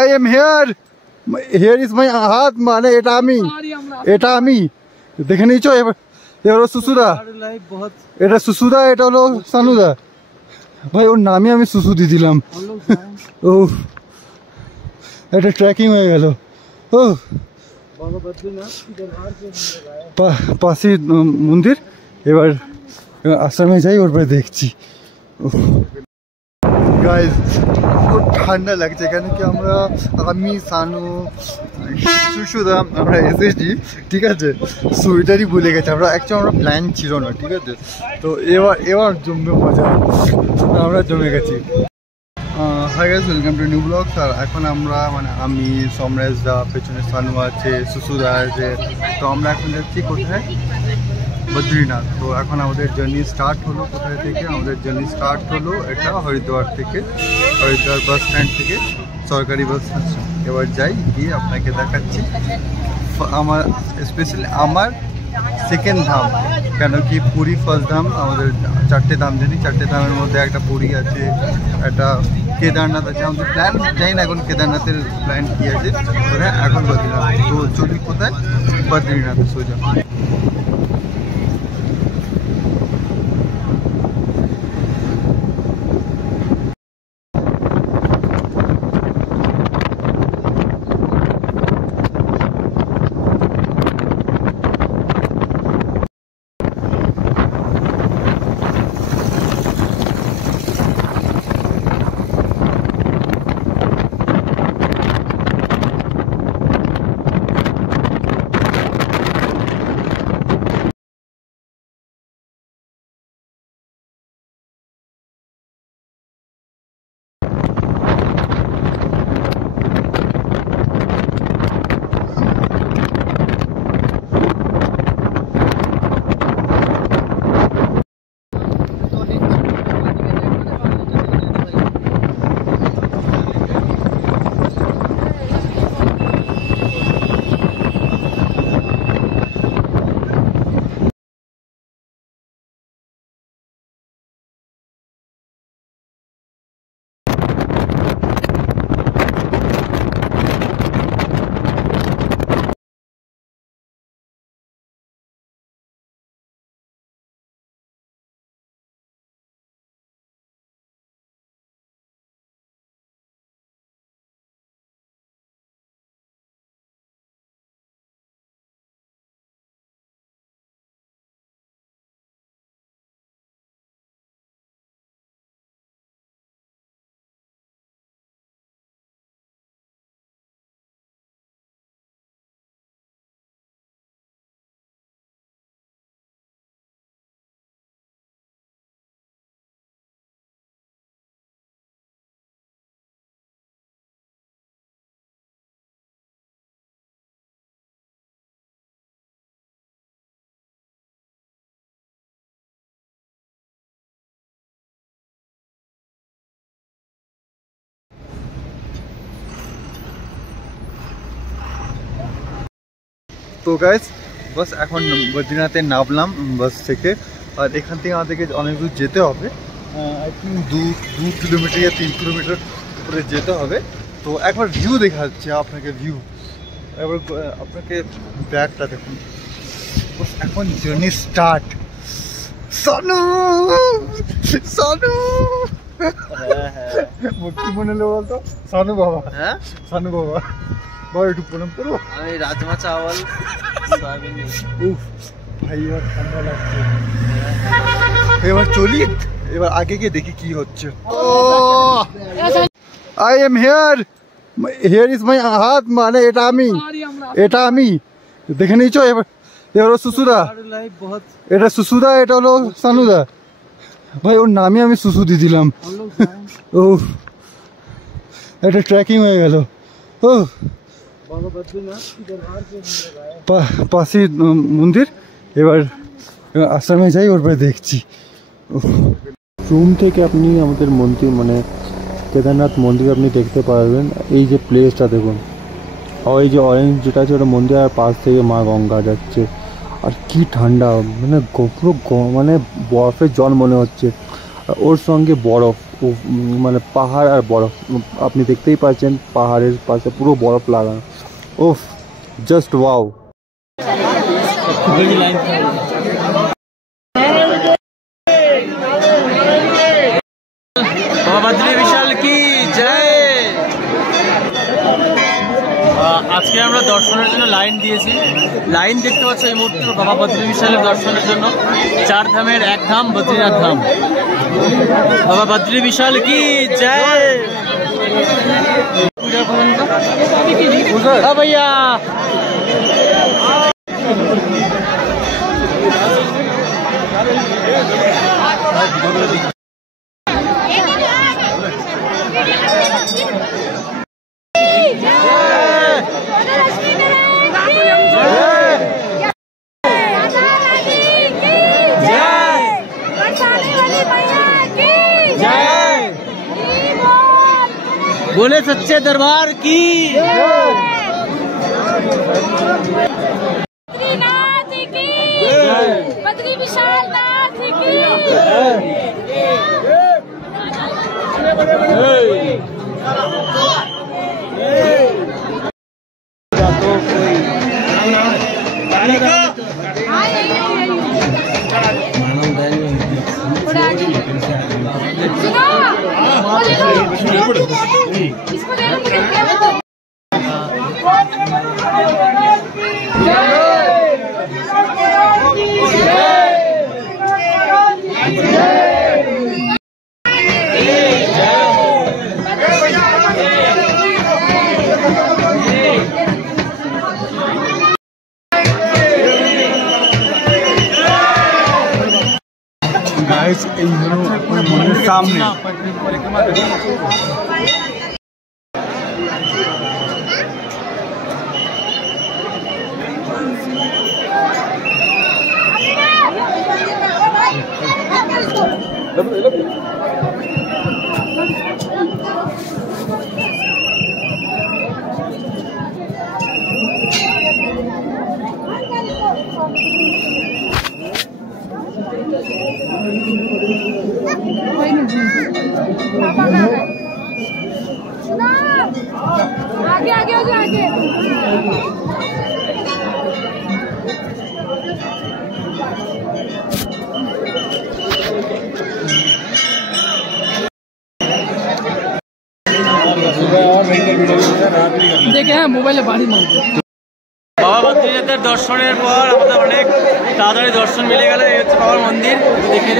I am here. Here is my হাত, মানে এটা আমি দেখে নিয়েছো। এবার হলো সুসুদা, এটা সুসুদা, এটা হলো সানুদা। ভাই ওর নামে আমি সুসু দিয়ে দিলাম। ও এটা ট্রেকিং হয়ে গেল। ও পাশে মন্দির, এবার আশ্রমে যাই, ওর পরে দেখছি। গাইজ খুব ঠান্ডা লাগছে এখানে, কি আমি সানু সুসুদা আমরা এসেছি, ঠিক আছে। সোয়েটারই ভুলে গেছে আমরা, অ্যাকচুয়ালি আমরা প্ল্যান ছিল না, ঠিক আছে। তো এবার জমবে মজা, আমরা জমে গেছি। Hi guys, welcome to new blogs. আর এখন আমরা আমি সমরেশ দা, পেছনে সানু আছে, সুসুদা আছে। তো আমরা এখন যাচ্ছি কোথায়? বদ্রীনাথ। তো এখন আমাদের জার্নি স্টার্ট হলো। কোথায় থেকে আমাদের জার্নি স্টার্ট হলো? এটা হরিদ্বার থেকে, হরিদ্বার বাস স্ট্যান্ড থেকে সরকারি বাস আছে। এবার যাই, গিয়ে আপনাকে দেখাচ্ছি আমার স্পেশালি আমার সেকেন্ড ধাম। কেন কি পুরী ফার্স্ট ধাম, আমাদের 4টে ধাম জানি, 4টে ধামের মধ্যে একটা পুরী আছে, একটা কেদারনাথ আছে। আমাদের প্ল্যান জানি না এখন কেদারনাথের প্ল্যান কী আছে, কোথায় এখন বদ্রীনাথ। তো চলি কোথায়? বদ্রীনাথে সোজা। তো গাইস বাস এখন বদ্রীনাথে নামলাম বাস থেকে। আর এখান থেকে আমাদেরকে অনেক দূর যেতে হবে, আই থিঙ্ক 2 কিলোমিটার या 3 কিলোমিটার উপরে যেতে হবে। তো একবার ভিউ দেখা যাচ্ছে আপনাকে, ভিউ একবার আপনাকে ব্যাগটা দেখুন। বাস এখন জার্নি স্টার্ট। সানু সানু কি মনে হলো বলতো? সানু বাবা। হ্যাঁ সানু বাবা, বাবা একটু প্রণাম করবো। আমি রাজমা চাওয়াল উফ ভাই, এবার ঠান্ডা লাগছে। এবার চলি, এবার আগে গিয়ে দেখি কি হচ্ছে। I am here, here is my হাত, মানে এটা আমি দেখে নিয়েছো। এবার হলো সুসুদা, এটা সুসুদা, এটা হলো সানুদা। ভাই ওর নামে আমি সুসু দিয়ে দিলাম। ও এটা ট্রেকিং হয়ে গেল। ও পাশে মন্দির, এবার আশ্রমে যাই, ওর পরে দেখছি। রুম থেকে আপনি আমাদের মন্দির মানে কেদারনাথ মন্দির আপনি দেখতে পারবেন। এই যে প্লেসটা দেখুন, আর এই যে অরেঞ্জ যেটা আছে ওটা মন্দির, আর পাশ থেকে মা গঙ্গা যাচ্ছে। আর কি ঠান্ডা, মানে পুরো মানে বরফের জল মনে হচ্ছে। ওর সঙ্গে বরফ, মানে পাহাড় আর বরফ, আপনি দেখতেই পাচ্ছেন পাহাড়ের পাশে পুরো বরফ লাগানো। ওফ, জাস্ট ওয়াও। বাবা বদ্রী বিশাল কি জয়। আজকে আমরা দর্শনের জন্য লাইন দিয়েছি, লাইন দেখতে পাচ্ছ এই মুহূর্তে বাবা বদ্রী বিশালের দর্শনের জন্য। 4 ধামের 1 ধাম বদ্রীনাথ ধাম। বাবা বদ্রী বিশাল কি জয়। भैया बोले सच्चे दरबार की। बद्रीनाथ की, बद्री विशाल नाथ की। इसको सामने आगे आगे हो जाओ आगे। देखे हैं मोबाइले बाड़ी मारते। বাবা বদ্রীনাথের দর্শনের পর আমাদের অনেক তাড়াতাড়ি দর্শন মিলে গেল। এই হচ্ছে বাবার মন্দির, দেখে